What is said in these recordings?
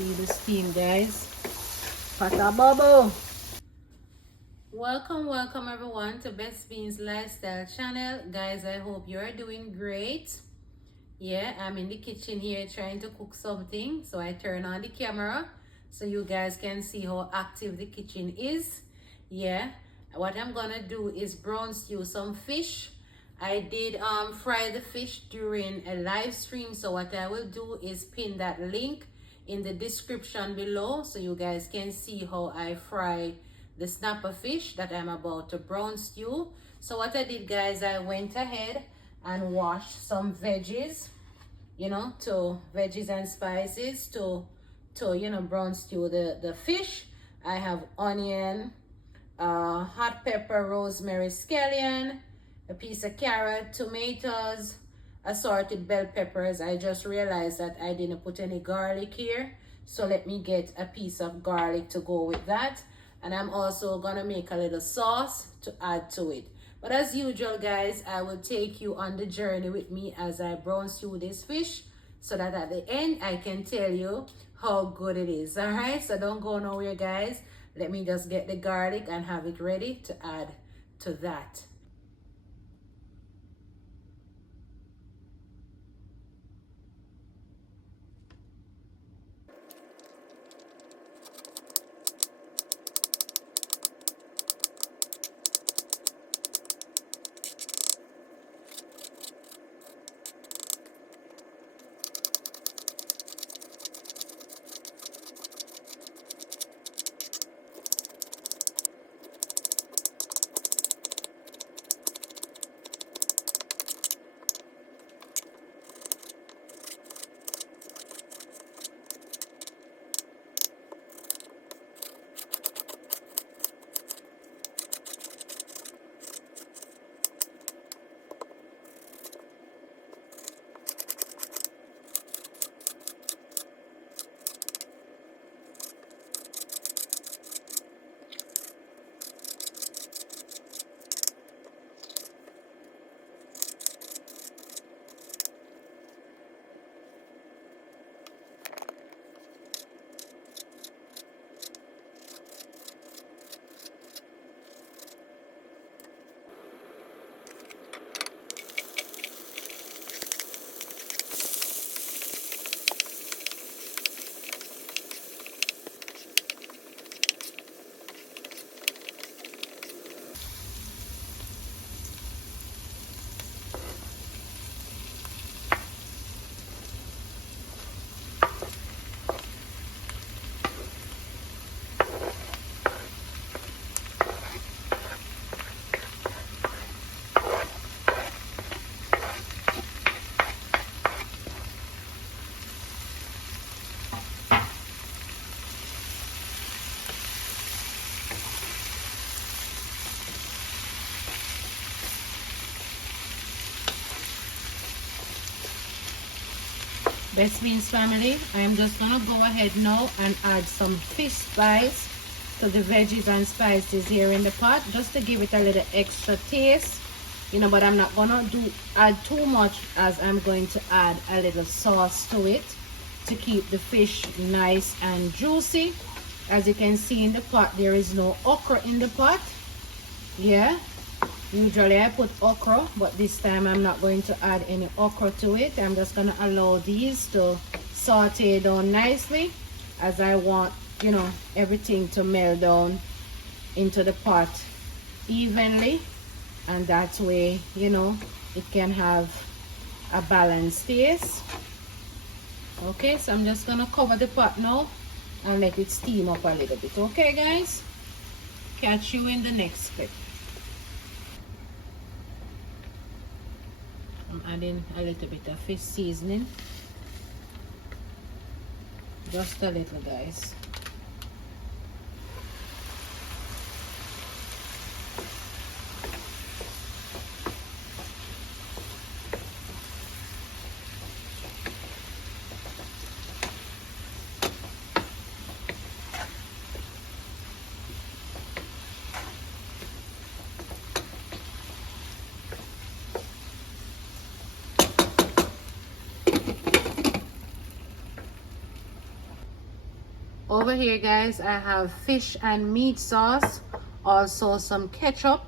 See the steam, guys. Pata bubble. Welcome everyone to Best Beans Lifestyle channel. Guys, I hope you're doing great. Yeah, I'm in the kitchen here trying to cook something. So I turn on the camera so you guys can see how active the kitchen is. Yeah, what I'm gonna do is brown stew some fish. I did fry the fish during a live stream, so what I will do is pin that link in the description below so you guys can see how I fry the snapper fish that I'm about to brown stew. So what I did, guys, I went ahead and washed some veggies, veggies and spices to brown stew the fish. I have onion, hot pepper, rosemary, scallion, a piece of carrot, tomatoes, assorted bell peppers. I just realized that I didn't put any garlic here, so let me get a piece of garlic to go with that. And I'm also gonna make a little sauce to add to it. But as usual, guys, I will take you on the journey with me as I brown stew this fish so that at the end I can tell you how good it is. All right, so don't go nowhere, guys. Let me just get the garlic and have it ready to add to that. Best Beans family, I am just gonna go ahead now and add some fish spice to the veggies and spices here in the pot just to give it a little extra taste, but I'm not gonna add too much as I'm going to add a little sauce to it to keep the fish nice and juicy. As you can see in the pot, there is no okra in the pot. Yeah, usually I put okra, but this time I'm not going to add any okra to it. I'm just going to allow these to saute down nicely as I want, everything to melt down into the pot evenly. And that way, it can have a balanced taste. Okay, so I'm just going to cover the pot now and let it steam up a little bit. Okay, guys? Catch you in the next clip. I'm adding a little bit of fish seasoning, just a little, guys. Over here, guys, I have fish and meat sauce, also some ketchup.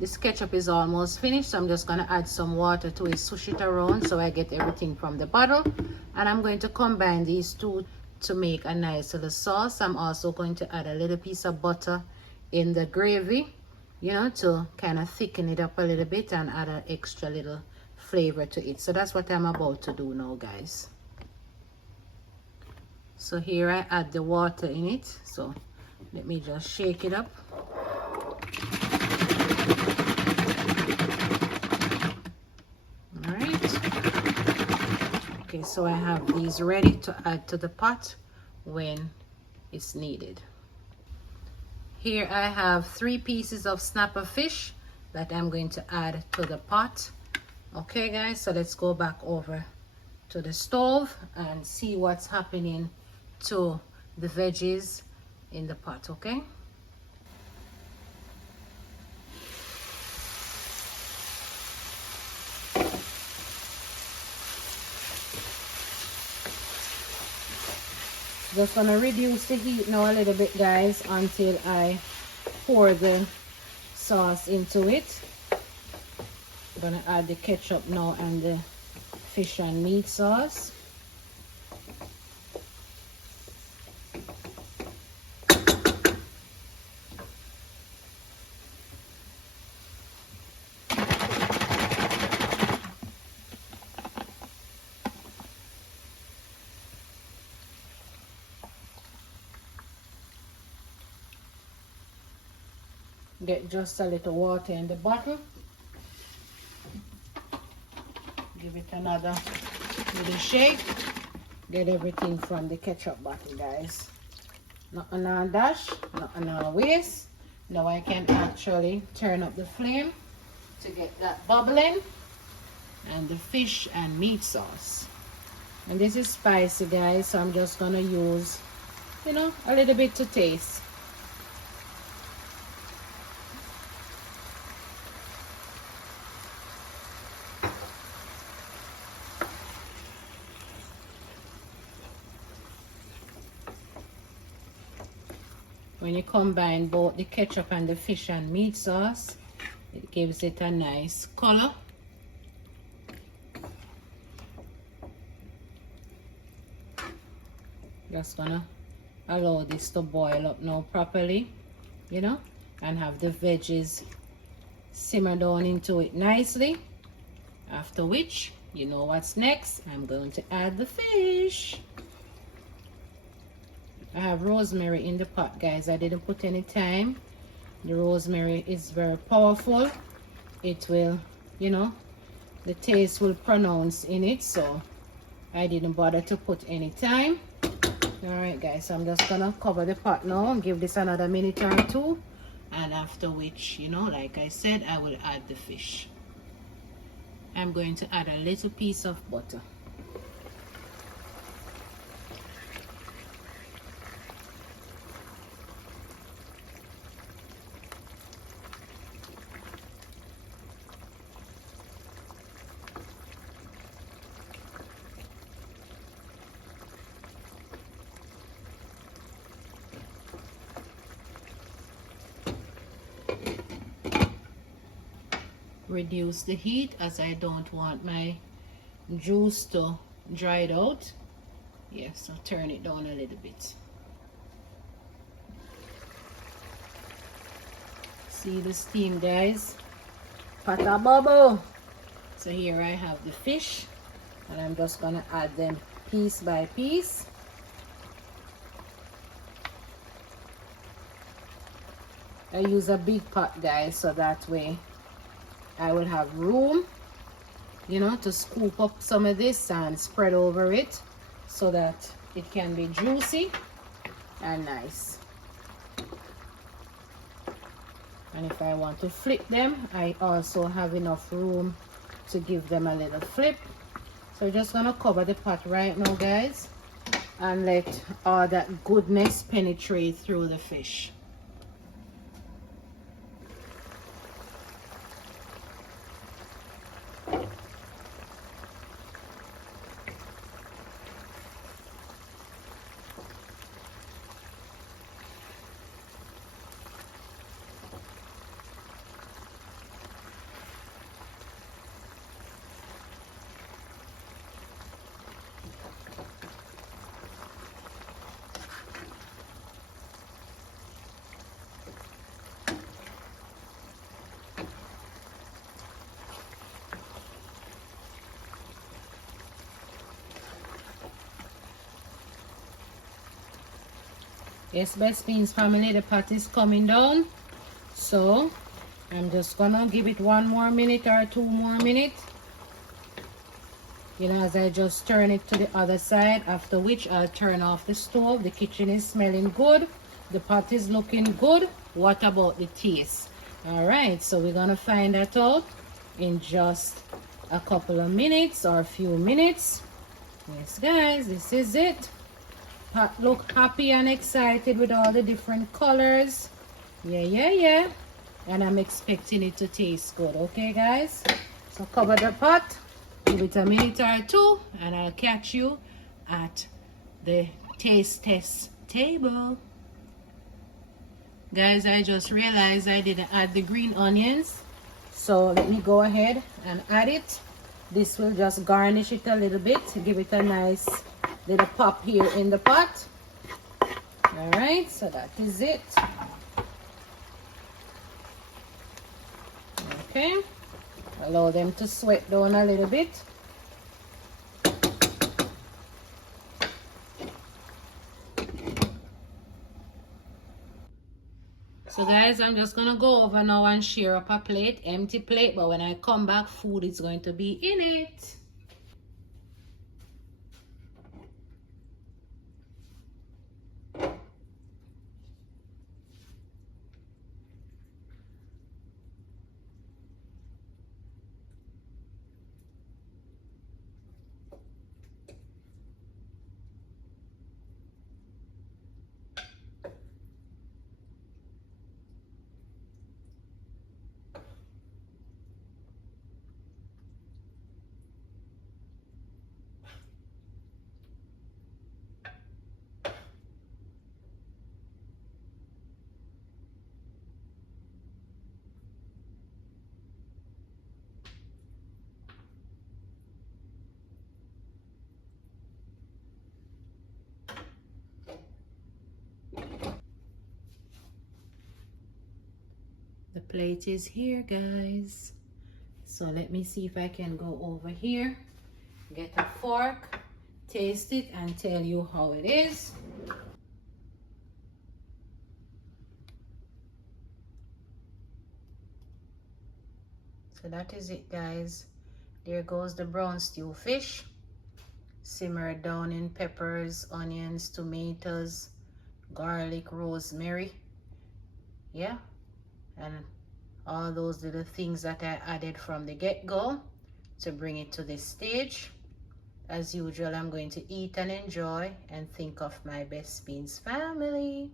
This ketchup is almost finished, so I'm just going to add some water to it, switch it around so I get everything from the bottle. And I'm going to combine these two to make a nice little sauce. I'm also going to add a little piece of butter in the gravy, you know, to kind of thicken it up a little bit and add an extra little flavor to it. So that's what I'm about to do now, guys. So here I add the water in it. So let me just shake it up. All right. Okay, so I have these ready to add to the pot when it's needed. Here I have 3 pieces of snapper fish that I'm going to add to the pot. Okay, guys, so let's go back over to the stove and see what's happening to the veggies in the pot. Okay, just gonna reduce the heat now a little bit, guys, until I pour the sauce into it. I'm gonna add the ketchup now and the fish and meat sauce. Get just a little water in the bottle. Give it another little shake. Get everything from the ketchup bottle, guys. Nothing on dash, nothing on waste. Now I can actually turn up the flame to get that bubbling and the fish and meat sauce. And this is spicy, guys, so I'm just gonna use, you know, a little bit to taste. When you combine both the ketchup and the fish and meat sauce, it gives it a nice color. Just gonna allow this to boil up now properly, you know, and have the veggies simmer down into it nicely. After which, you know what's next. I'm going to add the fish. I have rosemary in the pot, guys. I didn't put any thyme. The rosemary is very powerful. It will, you know, the taste will pronounce in it, so I didn't bother to put any thyme. All right, guys, so I'm just gonna cover the pot now and give this another minute or 2, and after which, you know, like I said, I will add the fish. I'm going to add a little piece of butter. Reduce the heat as I don't want my juice to dry it out. Yes, so turn it down a little bit. See the steam, guys? Pata bubble. So here I have the fish, and I'm just gonna add them piece by piece. I use a big pot, guys, so that way I will have room, you know, to scoop up some of this and spread over it so that it can be juicy and nice. And if I want to flip them, I also have enough room to give them a little flip. So we're just gonna cover the pot right now, guys, and let all that goodness penetrate through the fish. Yes, best beans family, the pot is coming down. So I'm just gonna give it 1 more minute or 2 more minutes. You know, as I just turn it to the other side, after which I'll turn off the stove. The kitchen is smelling good. The pot is looking good. What about the taste? All right, so we're gonna find that out in just a couple of minutes or a few minutes. Yes, guys, this is it. Pot look happy and excited with all the different colors. Yeah. And I'm expecting it to taste good. Okay, guys? So cover the pot. Give it a minute or two, and I'll catch you at the taste test table. Guys, I just realized I didn't add the green onions. So let me go ahead and add it. This will just garnish it a little bit, give it a nice little pop here in the pot. All right, so that is it. Okay, allow them to sweat down a little bit. So guys, I'm just gonna go over now and share up a plate, empty plate, but when I come back, food is going to be in it. The plate is here, guys. So let me see if I can go over here, get a fork, taste it, and tell you how it is. So that is it, guys. There goes the brown stew fish, simmered down in peppers, onions, tomatoes, garlic, rosemary. Yeah, and all those little things that I added from the get-go to bring it to this stage. As usual, I'm going to eat and enjoy and think of my Best Beans family.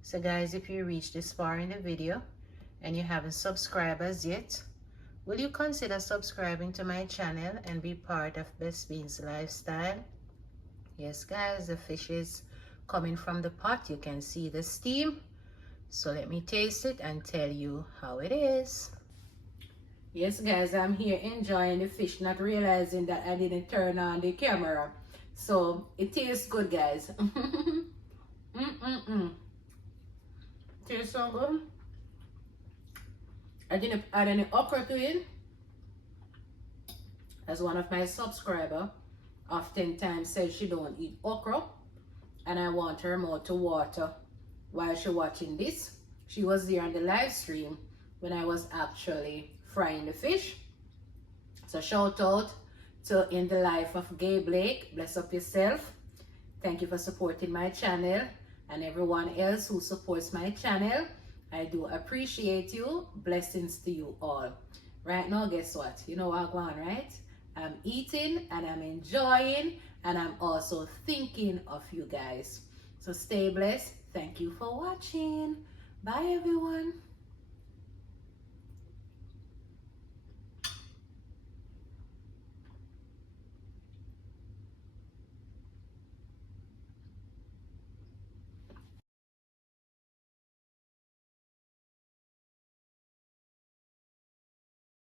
So guys, if you reached this far in the video and you haven't subscribed as yet, will you consider subscribing to my channel and be part of Best Beans lifestyle? Yes guys, the fish is coming from the pot. You can see the steam. So let me taste it and tell you how it is. Yes guys, I'm here enjoying the fish, not realizing that I didn't turn on the camera. So it tastes good, guys. Tastes so good. I didn't add any okra to it, as one of my subscribers oftentimes says she don't eat okra, and I want her more to water while she watching this. She was there on the live stream when I was actually frying the fish. So shout out to In the Life of Gay Blake. Bless up yourself. Thank you for supporting my channel, and everyone else who supports my channel. I do appreciate you. Blessings to you all. Right now, guess what? You know what I'm going, right? I'm eating and I'm enjoying, and I'm also thinking of you guys. So stay blessed. Thank you for watching. Bye, everyone.